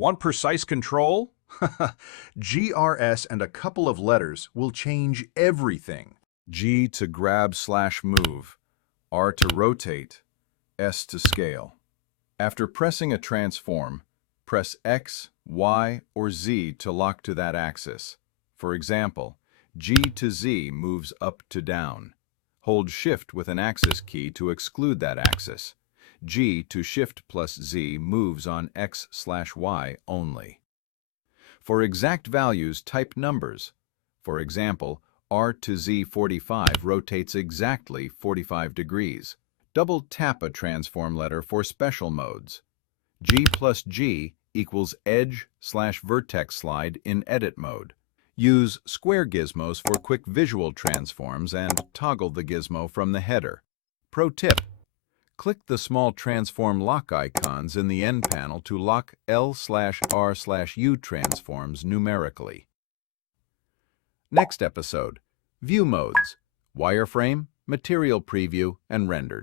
Want precise control? GRS and a couple of letters will change everything. G to grab/move, R to rotate, S to scale. After pressing a transform, press X, Y, or Z to lock to that axis. For example, G to Z moves up to down. Hold Shift with an axis key to exclude that axis. G to Shift plus Z moves on X/Y only. For exact values, type numbers. For example, R to Z 45 rotates exactly 45 degrees. Double tap a transform letter for special modes. G plus G equals edge/vertex slide in edit mode. Use square gizmos for quick visual transforms and toggle the gizmo from the header. Pro tip: click the small transform lock icons in the end panel to lock L/R/U transforms numerically. Next episode: View modes, wireframe, material preview, and rendered.